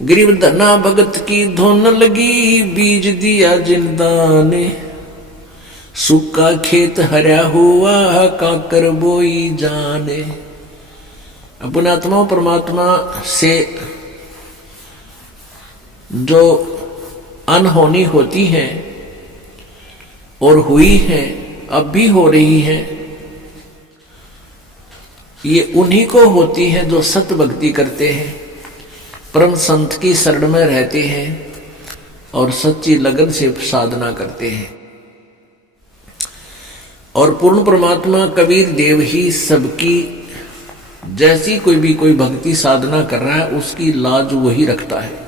गरीब धना भगत की धुन लगी, बीज दिया जिंदा ने। सूखा खेत हरा हुआ, काकर बोई जाने। अपने आत्मा परमात्मा से जो अनहोनी होती है और हुई है, अब भी हो रही है, ये उन्हीं को होती है जो सत्य भक्ति करते हैं, परम संत की शरण में रहते हैं और सच्ची लगन से साधना करते हैं। और पूर्ण परमात्मा कबीर देव ही सबकी, जैसी कोई भक्ति साधना कर रहा है उसकी लाज वही रखता है।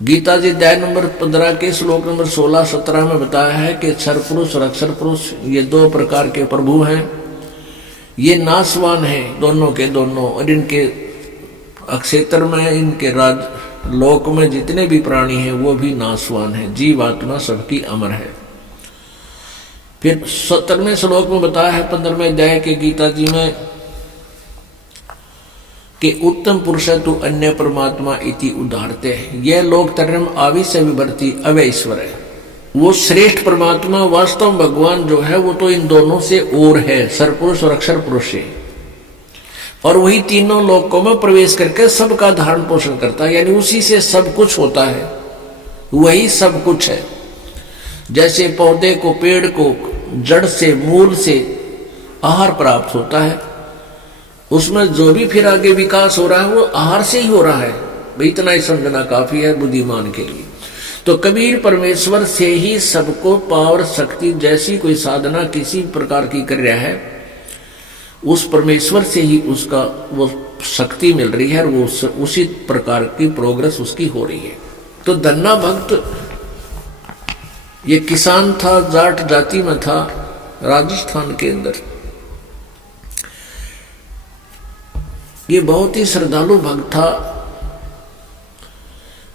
गीता जी अध्याय नंबर 15 के श्लोक नंबर 16-17 में बताया है कि क्षर पुरुष और अक्षर पुरुष ये दो प्रकार के प्रभु हैं, ये नाशवान हैं दोनों के दोनों, और इनके अक्षेत्र में, इनके राज लोक में जितने भी प्राणी हैं वो भी नाशवान हैं, जीव आत्मा सबकी अमर है। फिर 17वें श्लोक में बताया है 15वें अध्याय के गीता जी में कि उत्तम पुरुष तु अन्य परमात्मा इति उदाहरते हैं, यह लोक तरम आविश्य विवर्ती अवैश्वर है। वो श्रेष्ठ परमात्मा वास्तव भगवान जो है वो तो इन दोनों से और है, सरपुरुष और अक्षर पुरुष से, और वही तीनों लोकों में प्रवेश करके सबका धारण पोषण करता है, यानी उसी से सब कुछ होता है, वही सब कुछ है। जैसे पौधे को, पेड़ को जड़ से, मूल से आहार प्राप्त होता है, उसमें जो भी फिर आगे विकास हो रहा है वो आहार से ही हो रहा है। भाई इतना ही समझना काफी है बुद्धिमान के लिए। तो कबीर परमेश्वर से ही सबको पावर शक्ति, जैसी कोई साधना किसी प्रकार की कर रहा है, उस परमेश्वर से ही उसका वो शक्ति मिल रही है और वो उसी प्रकार की प्रोग्रेस उसकी हो रही है। तो धन्ना भक्त ये किसान था, जाट जाति में था, राजस्थान के अंदर। ये बहुत ही श्रद्धालु भक्त था,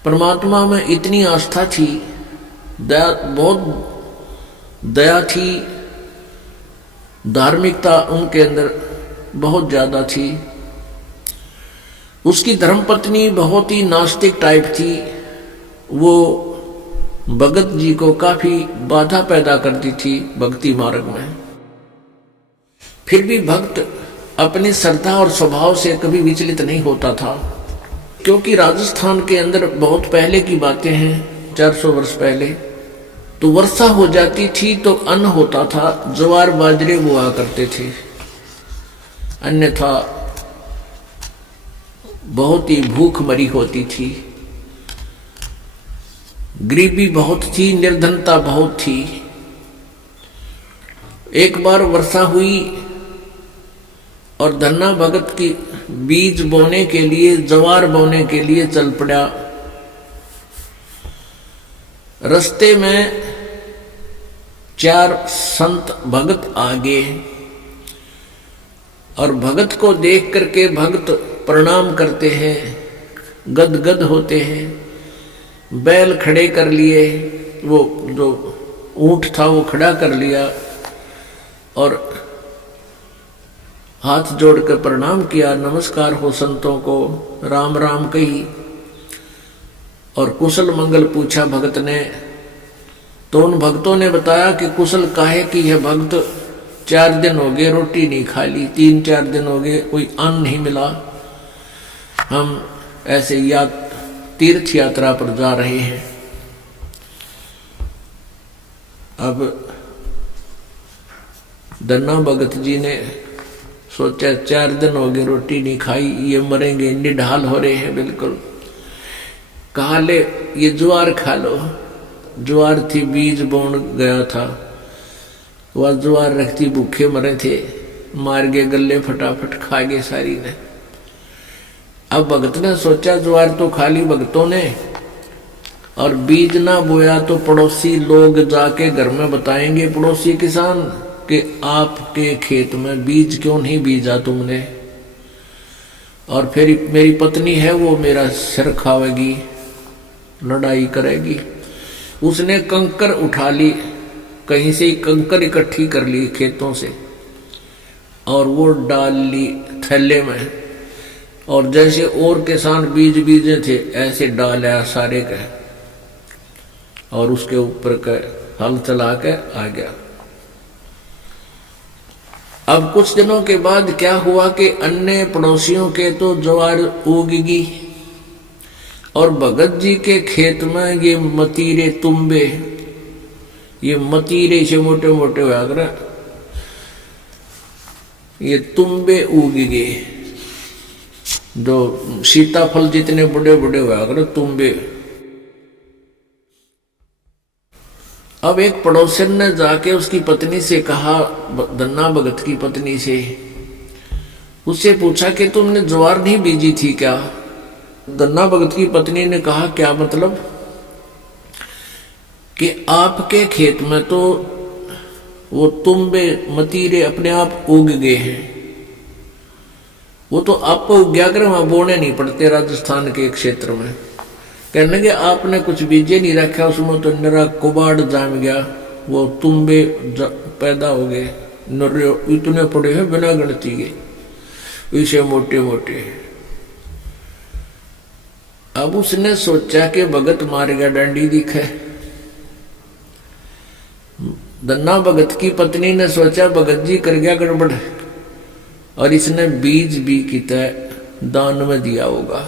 परमात्मा में इतनी आस्था थी, दया, बहुत दया थी, धार्मिकता उनके अंदर बहुत ज्यादा थी। उसकी धर्मपत्नी बहुत ही नास्तिक टाइप थी, वो भगत जी को काफी बाधा पैदा करती थी भक्ति मार्ग में। फिर भी भक्त अपनी श्रद्धा और स्वभाव से कभी विचलित नहीं होता था, क्योंकि राजस्थान के अंदर बहुत पहले की बातें हैं, 400 वर्ष पहले, तो वर्षा हो जाती थी तो अन्न होता था, ज्वार बाजरे बोआ करते थे, अन्यथा बहुत ही भूख मरी होती थी, गरीबी बहुत थी, निर्धनता बहुत थी। एक बार वर्षा हुई और धन्ना भगत की बीज बोने के लिए, ज्वार बोने के लिए चल पड़ा। रास्ते में 4 संत भगत आ गए और भगत को देख करके भक्त प्रणाम करते हैं, गदगद होते हैं, बैल खड़े कर लिए, वो जो ऊंट था वो खड़ा कर लिया और हाथ जोड़कर प्रणाम किया, नमस्कार हो संतों को, राम राम कही और कुशल मंगल पूछा भगत ने। तो उन भक्तों ने बताया कि कुशल काहे की है भक्त, 4 दिन हो गए रोटी नहीं खा ली, 3-4 दिन हो गए कोई अन्न नहीं मिला, हम ऐसे तीर्थ यात्रा पर जा रहे हैं। अब धन्ना भगत जी ने सोचा 4 दिन हो गए रोटी नहीं खाई, ये मरेंगे, निढाल हो रहे हैं बिल्कुल। कहा ले ये ज्वार खा लो। ज्वार थी, बीज बोन गया था, वह ज्वार रखती, भूखे मरे थे, मार गए गले, फटाफट खा गए सारी ने। अब भगत ने सोचा ज्वार तो खा ली भक्तों ने और बीज ना बोया तो पड़ोसी लोग जाके घर में बताएंगे, पड़ोसी किसान, कि आपके खेत में बीज क्यों नहीं बीजा तुमने, और फिर मेरी पत्नी है वो मेरा सिर खावेगी, लड़ाई करेगी। उसने कंकर उठा ली, कहीं से कंकर इकट्ठी कर ली खेतों से और वो डाल ली थैले में और जैसे और किसान बीज बीजे थे ऐसे डाला सारे का और उसके ऊपर का हल चला के आ गया। अब कुछ दिनों के बाद क्या हुआ कि अन्य पड़ोसियों के तो ज्वार उगगी और भगत जी के खेत में ये मतीरे तुम्बे, ये मतीरे से मोटे मोटे हुआ कर ये तुम्बे उग गए, जो सीताफल जितने बड़े बड़े हुआ कर तुम्बे। अब एक पड़ोसन ने जाके उसकी पत्नी से कहा, धन्ना भगत की पत्नी से, उससे पूछा कि तुमने ज्वार नहीं बीजी थी क्या? धन्ना भगत की पत्नी ने कहा, क्या मतलब? कि आपके खेत में तो वो तुम्बे मतीरे अपने आप उग गए हैं, वो तो आपको उग्याग्रह में बोने नहीं पड़ते राजस्थान के क्षेत्र में। कहने लगे आपने कुछ बीजे नहीं रखा, उसमें तो नरा कुबाड़ जाम गया, वो तुम्बे पैदा हो गए, नरे इतने पड़े हैं बिना गिनती के, इसे मोटे मोटे। अब उसने सोचा कि भगत मार गया डांडी दिखे। धन्ना भगत की पत्नी ने सोचा भगत जी कर गया गड़बड़ और इसने बीज भी किता दान में दिया होगा।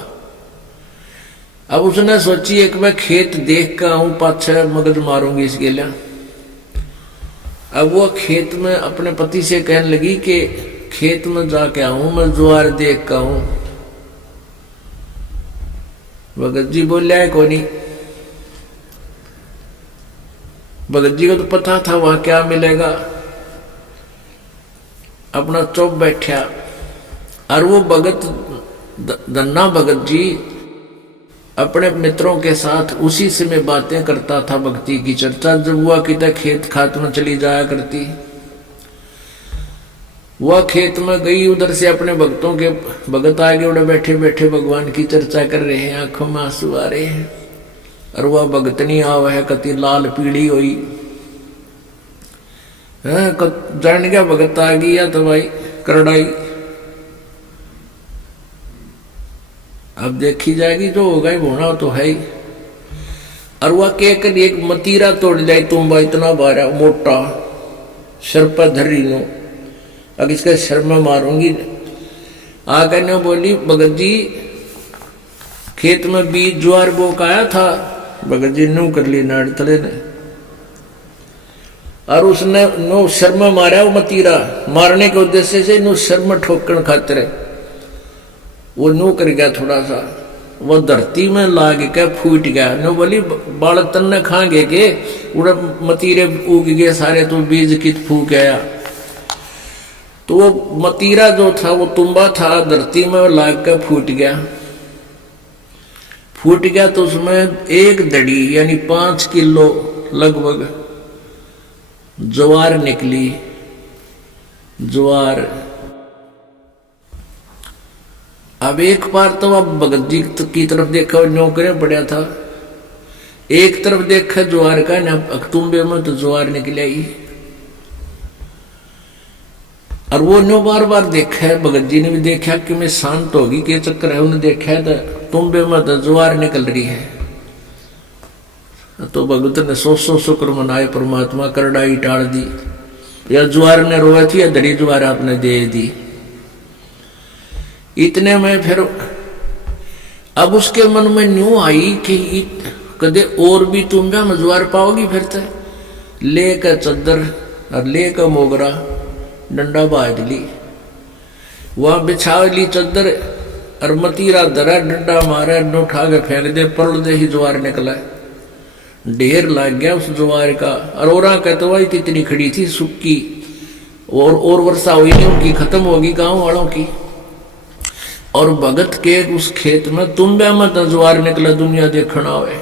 अब उसने सोची एक मैं खेत देख कर आऊं, पाछे मगज मारूंगी इसके लिए। अब वो खेत में अपने पति से कहने लगी कि खेत में जाके आऊं, मैं ज्वार देख कर आऊं। भगत जी बोलिया है कोनी। भगत जी को तो पता था वहां क्या मिलेगा, अपना चुप बैठा। और वो भगत धन्ना भगत जी अपने मित्रों के साथ उसी समय बातें करता था, भक्ति की चर्चा। जब वह किधर खेत खात में चली जाया करती, वह खेत में गई, उधर से अपने भक्तों के भगत आगे उड़े बैठे बैठे भगवान की चर्चा कर रहे हैं, आंखों में आंसू आ रहे हैं। और वह भगतनी आव है कति लाल पीड़ी हुई है, जान गया भगत आ गई या तो भाई करड़ाई। अब देखी जाएगी, जो होगा ही होना तो है ही। और वह कहकर एक मतीरा तोड़ जाए, तुम इतना बारा मोटा सर पर धरी नो, अब इसका सर में मारूंगी। आगे ने बोली भगत जी खेत में बीज ज्वार बो का आया था। भगत जी नू कर ली नाड़ तले ने, और उसने नो सर में मारा। वो मतीरा मारने के उद्देश्य से नो सर में ठोकन खातिर वो नो कर गया थोड़ा सा, वो धरती में लाग के फूट गया। नो बोली बाल तन्ने खाएंगे के उड़ा मतीरे उग गए सारे, तो बीज कित फूक आया। तो वो मतीरा जो था वो तुम्बा था, धरती में लाग के फूट गया। फूट गया तो उसमें एक दड़ी यानी 5 किलो लगभग ज्वार निकली। ज्वार अब एक बार तो अब भगत जी की तरफ देखा, नौकरे पड़ा था, एक तरफ देखा ज्वार का ना, तुम्बे में तो ज्वार निकले ही। और वो नो बार बार देखा है, भगत जी ने भी देखा कि मैं शांत होगी के चक्कर है, उन्हें देखा है तो तुम्बे में तो ज्वार निकल रही है। तो भगत ने 100 शुक्र मनाए, परमात्मा करड़ाई टाल दी, या ज्वार ने रोया थी या दड़ी ज्वार आपने दे दी। इतने में फिर अब उसके मन में न्यू आई कि कदे और भी तुम भी ज्वार पाओगी। फिर तो लेकर चद्दर और लेकर मोगरा डंडा बाज ली, वहां बिछा ली चद्दर और मतीरा धरा, डंडा मारा, नो उठा के फेंक दे, पलट दे ही ज्वार निकला। ढेर लग गया उस ज्वार का। और ओरा कहते हुआ इतनी खड़ी थी सुक्की, और वर्षा हुई नहीं, उनकी खत्म होगी गांव वालों की। और भगत के उस खेत में तुम्बे में तो ज्वार निकला, दुनिया देखना हुए।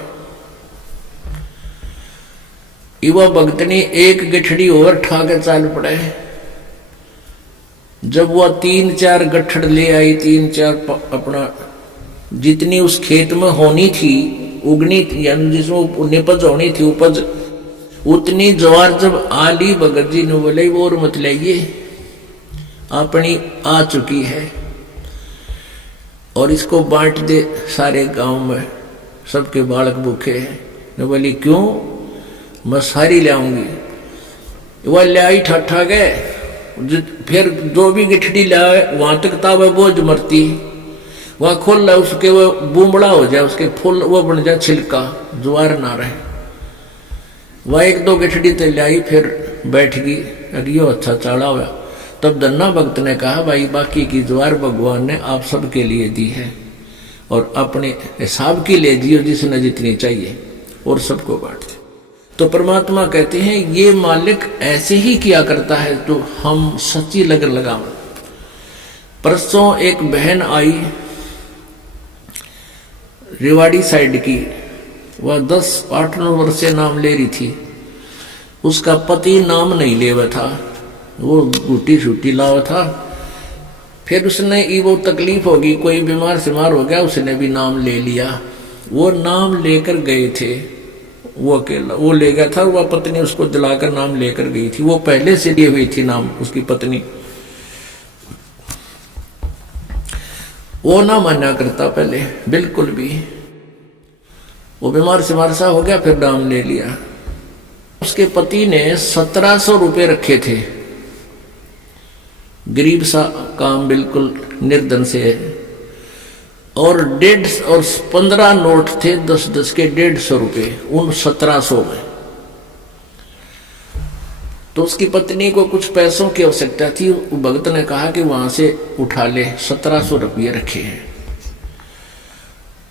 युवा भगतनी एक गठड़ी और ठा के चाल पड़े। जब वह 3-4 गठड़ ले आई, 3-4 अपना जितनी उस खेत में होनी थी उगनी थी, यानी जिसमें निपज होनी थी उपज, उतनी ज्वार जब आली, भगत जी ने बोले वो और मत लाइए, अपनी आ चुकी है। और इसको बांट दे सारे गांव में, सबके बालक भूखे हैं। ने बोली क्यों, मैं सारी ले आऊंगी। वह ले आई ठाठा गए, फिर जो भी गिठड़ी लाए वहां तक ताब बोझ मरती, वह खोल ला उसके वो बूमड़ा हो जाए, उसके फूल वो बन जाए छिलका, ज्वार ना रहे। वह एक दो गिठड़ी तो लाई, फिर बैठ गई, अगियो अच्छा चाड़ा हुआ। तब धन्ना भक्त ने कहा भाई बाकी की ज्वार भगवान ने आप सबके लिए दी है और अपने हिसाब की ले जियो जिसने जितनी चाहिए और सबको बांट दे। तो परमात्मा कहते हैं ये मालिक ऐसे ही किया करता है तो हम सच्ची लगन लगाओ। परसों एक बहन आई रेवाड़ी साइड की, वह 10-8-9 वर्ष से नाम ले रही थी। उसका पति नाम नहीं ले हुआ था, वो गुटी छुट्टी लावा था। फिर उसने वो तकलीफ होगी, कोई बीमार सिमार हो गया, उसने भी नाम ले लिया। वो नाम लेकर गए थे, वो अकेला वो ले गया था, वह पत्नी उसको दिलाकर नाम लेकर गई थी। वो पहले से लिए हुई थी नाम उसकी पत्नी। वो ना माना करता पहले बिल्कुल भी, वो बीमार सिमार सा हो गया, फिर नाम ले लिया। उसके पति ने 1700 रुपये रखे थे, गरीब सा काम, बिल्कुल निर्धन से है। और 15 नोट थे 10-10 के, 150 रुपये उन 1700 में। तो उसकी पत्नी को कुछ पैसों की आवश्यकता थी, भगत ने कहा कि वहां से उठा ले, 1700 रुपये रखे हैं।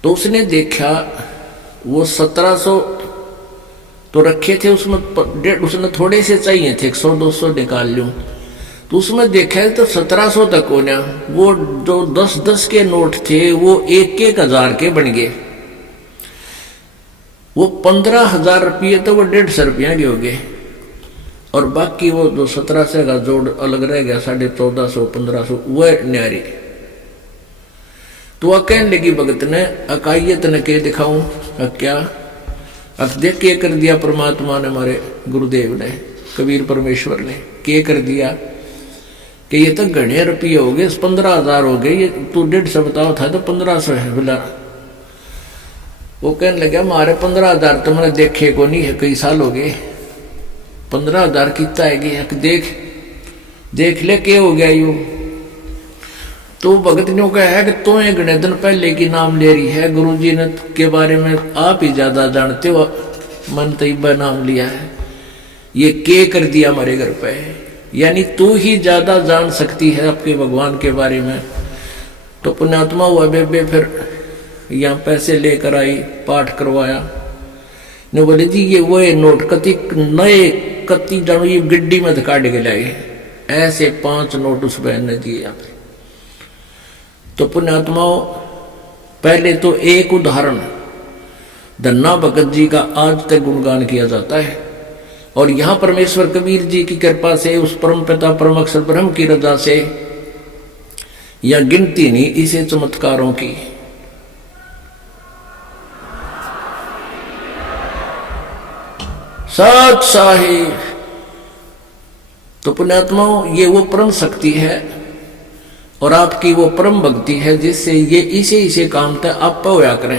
तो उसने देखा वो 1700 तो रखे थे, उसने थोड़े से चाहिए थे, 100-200 निकाल लूं। तो उसमें देखा तो 1700 तक हो ना, वो जो 10-10 के नोट थे वो 1-1 हजार के बन गए। वो 15,000 रुपये तो वो 150 रुपया के हो गए, और बाकी वो जो 1700 का जोड़ अलग रह गया, 1450-1500 वह न्यारी। तो वह कहने लगी भगत ने, अकाइयत ने के दिखाऊं, क्या देख के कर दिया परमात्मा ने, हमारे गुरुदेव ने, कबीर परमेश्वर ने के कर दिया कि ये तो घने रुपये हो गए, 15,000 हो गए, ये तू 150 बताओ था तो 1500 है बोला। वो कहने लगा हमारे 15,000 तो मैंने देखे को नहीं है, कई साल हो गए, 15,000 कितना है, देख ले के हो गया यू। तो भगत ने कहा है कि तो एक घने दिन पहले की नाम ले रही है, गुरुजी ने के बारे में आप ही ज्यादा जानते हो, मन तैयबा नाम लिया है, ये के कर दिया हमारे घर पे, यानी तू ही ज्यादा जान सकती है आपके भगवान के बारे में। तो पुण्यात्मा हुआ बेबे फिर यहाँ पैसे लेकर आई, पाठ करवाया। ने बोले जी ये वो नोट कति नए कति जानो ये गड्डी में काट के लाए, ऐसे 5 नोट उस बहन ने दिए यहाँ पे। तो पुण्यात्माओं पहले तो एक उदाहरण धन्ना भगत जी का आज तक गुणगान किया जाता है, और यहां परमेश्वर कबीर जी की कृपा से, उस परम पिता परम अक्षर ब्रह्म की रजा से, या गिनती नहीं इसे चमत्कारों की। सत साहिब। तो पुण्यात्माओं ये वो परम शक्ति है और आपकी वो परम भक्ति है जिससे ये इसे काम तक आप होया करें।